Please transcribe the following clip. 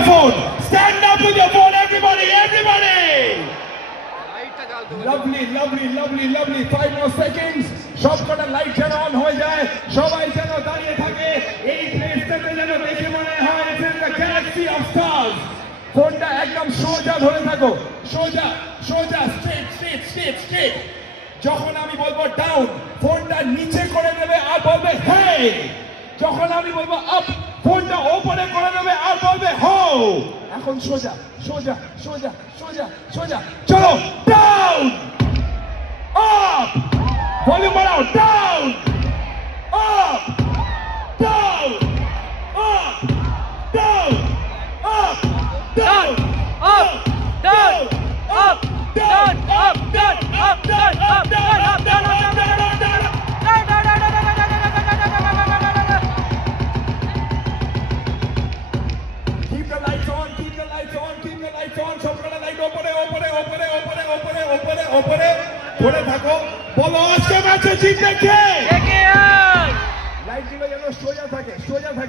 your phone. Stand up with your phone, everybody, everybody. Lovely, lovely, lovely, lovely. 5 more seconds. সবকটা light যেন on হয়ে যায়, সবাই যেন দাঁড়িয়ে থাকে। এই প্লেসটাতে যেন দেখে মনে হয় it's in the galaxy of stars. ফোনটা একদম সোজা ধরে থাকো, সোজা সোজা, স্ট্রেট স্ট্রেট স্ট্রেট স্ট্রেট। যখন আমি বলবো ডাউন, ফোনটা নিচে করে দেবে আর বলবে হে। যখন আমি বলবো আপ, ফোনটা ওপরে করে দেবে আর বলবে হো। এখন সোজা সোজা সোজা সোজা সোজা, চলো ডাউন আপ, ভলিউম বাড়াও, down up, down up, down up, down up, down, up, down, up, down, up, down, up, down, up, down, up, down, Keep the lights on, keep the lights on, keep the lights on. সবকটা light ওপরে ওপরে ওপরে ওপরে ওপরে ওপরে ওপরে ধরে থাকো। বলো আজকে ম্যাচে জিতবে কে? KKR! লাইটগুলো যেন সোজা থাকে, সোজা থাকে।